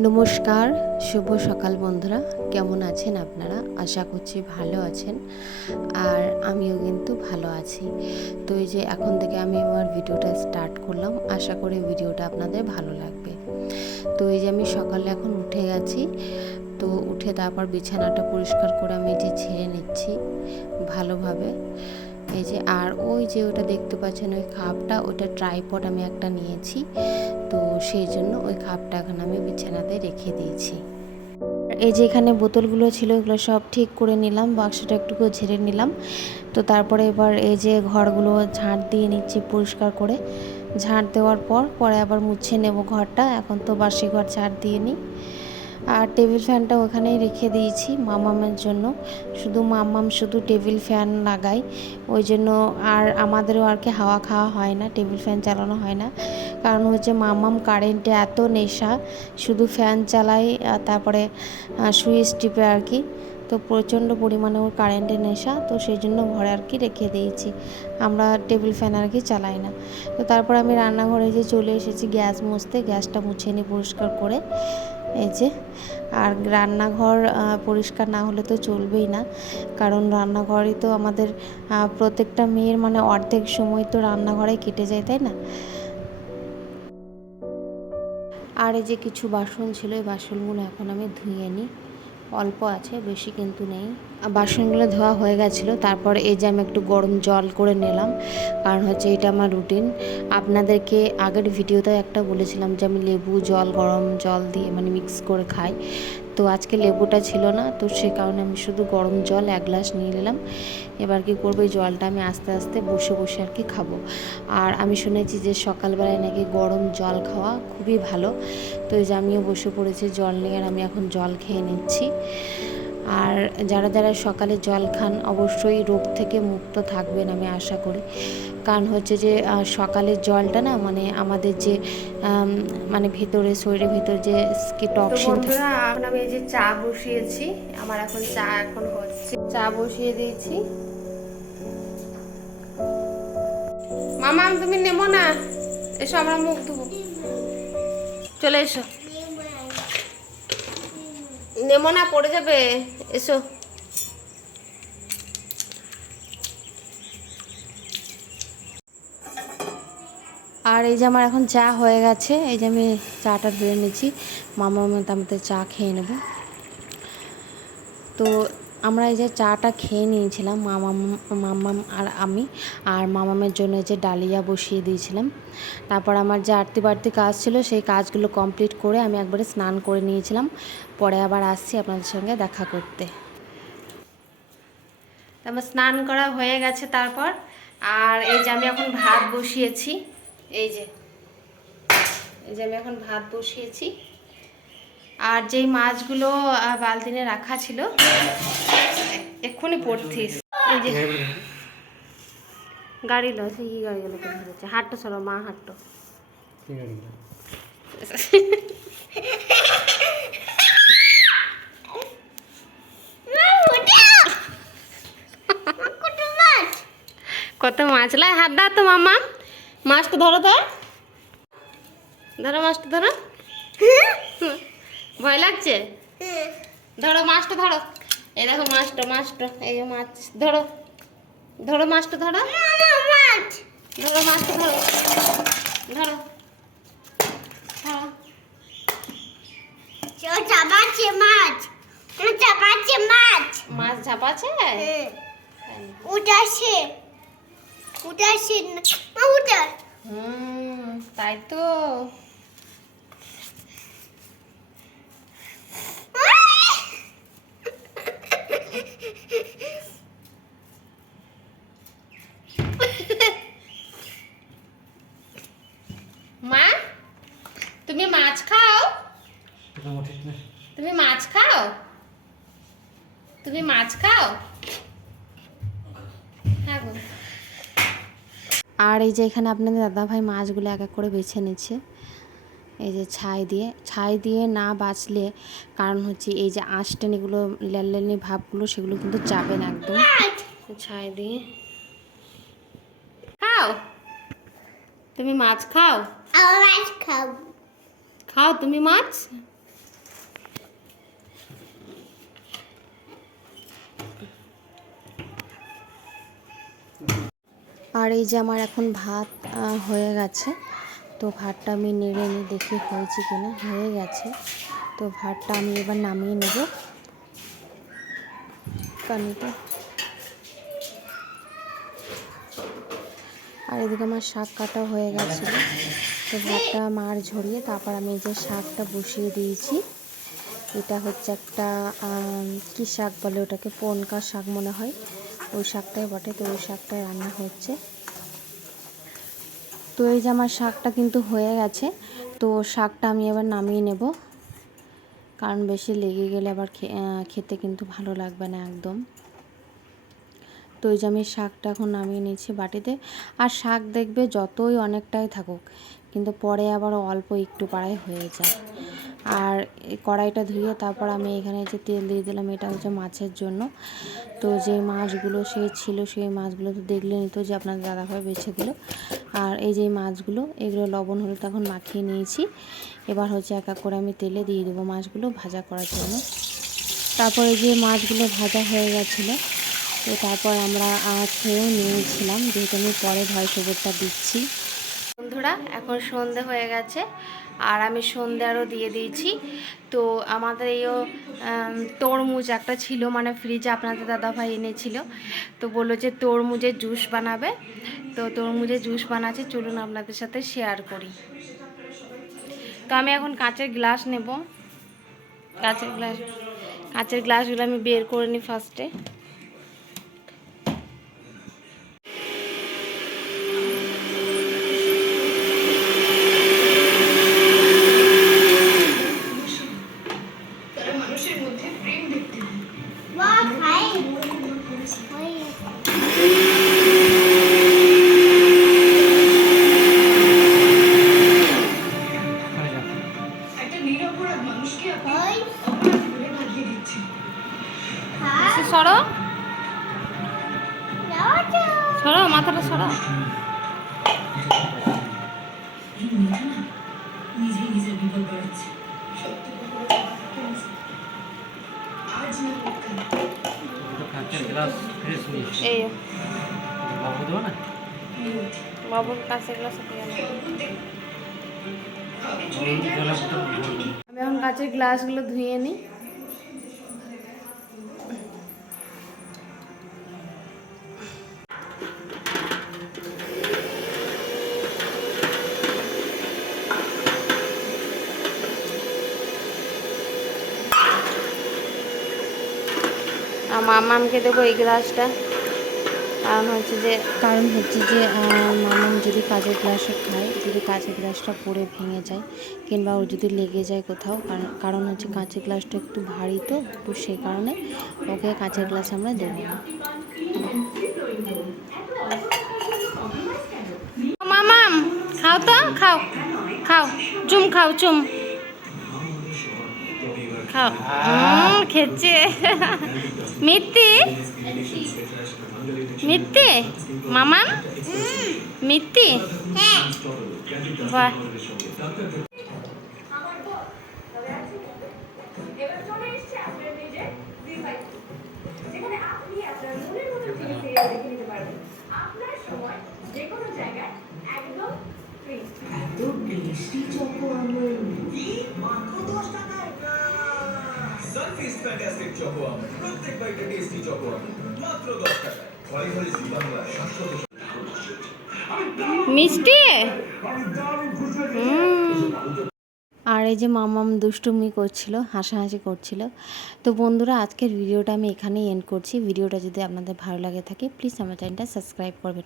নমস্কার, শুভ সকাল বন্ধুরা। কেমন আছেন আপনারা? আশা করছি ভালো আছেন, আর আমিও কিন্তু ভালো আছি। তো এই যে এখন থেকে আমি আমার ভিডিওটা স্টার্ট করলাম, আশা করি ভিডিওটা আপনাদের ভালো লাগবে। তো এই যে আমি সকালে এখন উঠে গেছি, তো উঠে তারপর বিছানাটা পরিষ্কার করে আমি যে ঝেড়ে নিচ্ছি ভালোভাবে। এই যে আর ওই যে ওটা দেখতে পাচ্ছেন ওই খাপটা, ওটা ট্রাইপড আমি একটা নিয়েছি, তো সেই জন্য ওই খাপটা এখন আমি বিছানাতে রেখে দিয়েছি। এই যে এখানে বোতলগুলো ছিল এগুলো সব ঠিক করে নিলাম, বাক্সটা একটুকু ঝেড়ে নিলাম। তো তারপরে এবার এই যে ঘরগুলো ঝাঁট দিয়ে নিচ্ছি পরিষ্কার করে। ঝাঁট দেওয়ার পরে আবার মুছে নেব ঘরটা। এখন তো বাসি ঘর ঝাঁট দিয়ে নিই। আর টেবিল ফ্যানটা ওখানেই রেখে দিয়েছি মামামের জন্য। মামাম শুধু টেবিল ফ্যান লাগায়, ওই জন্য আর আমাদেরও আর কি হাওয়া খাওয়া হয় না, টেবিল ফ্যান চালানো হয় না। কারণ হচ্ছে মামাম কারেন্টে এত নেশা, শুধু ফ্যান চালায় তারপরে সুইচ টিপে আর কি। তো প্রচণ্ড পরিমাণে ওর কারেন্টের নেশা, তো সেই জন্য ঘরে আর কি রেখে দিয়েছি। আমরা টেবিল ফ্যান আর কি চালাই না। তো তারপর আমি রান্নাঘরে যে চলে এসেছি গ্যাস মুছতে, গ্যাসটা মুছে নিই পরিষ্কার করে। এই যে আর রান্নাঘর পরিষ্কার না হলে তো চলবেই না, কারণ রান্নাঘরই তো আমাদের প্রত্যেকটা মেয়ের মানে অর্ধেক সময় তো রান্নাঘরে কেটে যায়, তাই না? আর এই যে কিছু বাসন ছিল, এই বাসনগুলো এখন আমি ধুয়ে নিই। অল্প আছে, বেশি কিন্তু নেই। বাসনগুলো ধোয়া হয়ে গেছিলো, তারপর এই যে আমি একটু গরম জল করে নিলাম, কারণ হচ্ছে এটা আমার রুটিন। আপনাদেরকে আগের ভিডিওতে একটা বলেছিলাম যে আমি লেবু জল গরম জল দিয়ে মানে মিক্স করে খাই। তো আজকে লেবুটা ছিল না, তো সে কারণে আমি শুধু গরম জল 1 গ্লাস নিয়ে নিলাম। এবার কি করবো, এই জলটা আমি আস্তে আস্তে বসে বসে আর কি খাবো। আর আমি শুনেছি যে সকালবেলায় নাকি গরম জল খাওয়া খুবই ভালো। তো এই যে আমিও বসে পড়েছি জল নিয়ে, আর আমি এখন জল খেয়ে নিচ্ছি। আর যারা যারা সকালে জল খান অবশ্যই রোগ থেকে মুক্ত থাকবেন আমি আশা করি। কারণ হচ্ছে যে সকালের জলটা না মানে আমাদের যে মানে ভেতরে শরীরের ভেতর যে টক্সিন। বন্ধুরা এখন আমি এই যে চা বসিয়েছি, আমার এখন চা এখন হচ্ছে, চা বসিয়ে দিয়েছি। মামা তুমি নেবো না? এসো আমরা মুখ ধুবো, চলে এসো। নেবো না, পড়ে যাবে, এসো। আর এই যে আমার এখন চা হয়ে গেছে, এই যে আমি চাটা ধুয়ে নিচ্ছি। মামা আমাদের চা খেয়ে নেব। তো আমরা এই যে চাটা খেয়ে নিয়েছিলাম মামাম আর আমি, আর মামামের জন্য যে ডালিয়া বসিয়ে দিয়েছিলাম। তারপর আমার যে আরতি বাড়তি কাজ ছিল সেই কাজগুলো কমপ্লিট করে আমি একবারে স্নান করে নিয়েছিলাম। পরে আবার আসছি আপনাদের সঙ্গে দেখা করতে। আমার স্নান করা হয়ে গেছে তারপর। আর এই যে আমি এখন ভাত বসিয়েছি, এই যে আমি এখন ভাত বসিয়েছি। আর যেই মাছগুলো বালতিনে রাখা ছিল এক্ষুনি পড়তিস, এই যে গাড়ি লো সেই গাড়িগুলো ধরেছে। হাঁটটো সরো মা, হাঁটটো। কত মাছ লাই, হাত দাও তো মামা। মাছটা ধরো তো, ধরো মাছটা ধরো। ভয় লাগছে? ধরো মাছটা ধরো। এই দেখো মাছটা, এই যে মাছ ধরো, ধরো মাছটা ধরো, ধরো মাছটা ধরো, ধরো ধরো। মাছ ঝাপাচ্ছে, তাই তো। মা তুমি মাছ খাও? তুমি মাছ খাও? তুমি মাছ খাও? হ্যাঁ গো। আর এই যে এখানে আপনাদের দাদাভাই মাছগুলো এক এক করে বেছে নিচ্ছে, এই যে ছাই দিয়ে না বাছলে, কারণ হচ্ছে এই যে আঁশটেনিগুলো লেনলেনি ভাবগুলো সেগুলো কিন্তু যাবে না একদম। ছাই দিয়ে খাও? তুমি মাছ খাও? খাও তুমি মাছ? আর এই যে আমার এখন ভাত হয়ে গেছে, তো ভাতটা আমি নেড়ে নিই, দেখি হয়েছে কিনা। হয়ে গেছে, তো ভাতটা আমি এবার নামিয়ে নেব পানিতে। আর এদিকে আমার শাক কাটা হয়ে গেছিলো, তো ভাতটা মার ঝরিয়ে তারপর আমি এই যে শাকটা বসিয়ে দিয়েছি। এটা হচ্ছে একটা কী শাক বলে ওটাকে, পনকা শাক মনে হয়, ওই শাকটাই বটে। তো ওই শাকটাই রান্না হচ্ছে। তো এই যে আমার শাকটা কিন্তু হয়ে গেছে, তো শাকটা আমি এবার নামিয়ে নেব, কারণ বেশি লেগে গেলে আবার খেতে কিন্তু ভালো লাগবে না একদম। তো এই যে আমি শাকটা এখন নামিয়ে নিয়েছি বাটিতে। আর শাক দেখবে যতই অনেকটাই থাকুক, কিন্তু পরে আবার অল্প একটু পাড়াই হয়ে যায়। আর কড়াইটা ধুয়ে তারপর আমি এখানে যে তেল দিয়ে দিলাম, এটা হচ্ছে মাছের জন্য। তো যে মাছগুলো ছিল সেই মাছগুলো তো দেখলেনই তো, যে আপনাদের দাদাভাই বেছে দিল। আর এই যে মাছগুলো, এগুলো লবণ হলুদ তখন মাখিয়ে নিয়েছি। এবার হচ্ছে এক এক করে আমি তেলে দিয়ে দেবো মাছগুলো ভাজা করার জন্য। তারপরে যে মাছগুলো ভাজা হয়ে গেছিলো, তো তারপর আমরা খেয়েও নিয়েছিলাম, যেহেতু আমি পরে ভয়েস ওভারটা দিচ্ছি। বন্ধুরা এখন সন্ধে হয়ে গেছে, আর আমি সন্ধে আরও দিয়ে দিয়েছি। তো আমাদের এইও তরমুজ একটা ছিল, মানে ফ্রিজে আপনাদের দাদাভাই এনেছিল, তো বললো যে তরমুজের জুস বানাবে। তো তরমুজের জুস বানাচ্ছে, চলুন আপনাদের সাথে শেয়ার করি। তো আমি এখন কাঁচের গ্লাস নেব। কাঁচের গ্লাসগুলো আমি বের করে নিই ফার্স্টে। সরো সরো, মাথাটা সরো। এই বাবুর কাছে গ্লাস, আমি এখন কাঁচের গ্লাসগুলো ধুয়ে নিই। মামামকে দেবো এই গ্লাসটা, কারণ হচ্ছে যে মামাম যদি কাঁচের গ্লাসে খায়, যদি কাঁচের গ্লাসটা পড়ে ভেঙে যায় কিংবা ওর যদি লেগে যায় কোথাও, কারণ হচ্ছে কাঁচের গ্লাসটা একটু ভারী, তো সেই কারণে ওকে কাঁচের গ্লাস আমরা দেবো না। মামাম খাও তো, খাও খাও, চুম খাও, চুম খাও। খেচ্ছে মিত্তি, মিত্তি, মামাম মিত্তি, বাহ। মিষ্টি। আর এই যে মামাম দুষ্টুমি করছিল, হাসাহাসি করছিল। তো বন্ধুরা আজকের ভিডিওটা আমি এখানেই এন্ড করছি। ভিডিওটা যদি আপনাদের ভালো লাগে থাকে, প্লিজ আমার চ্যানেলটা সাবস্ক্রাইব করবেন।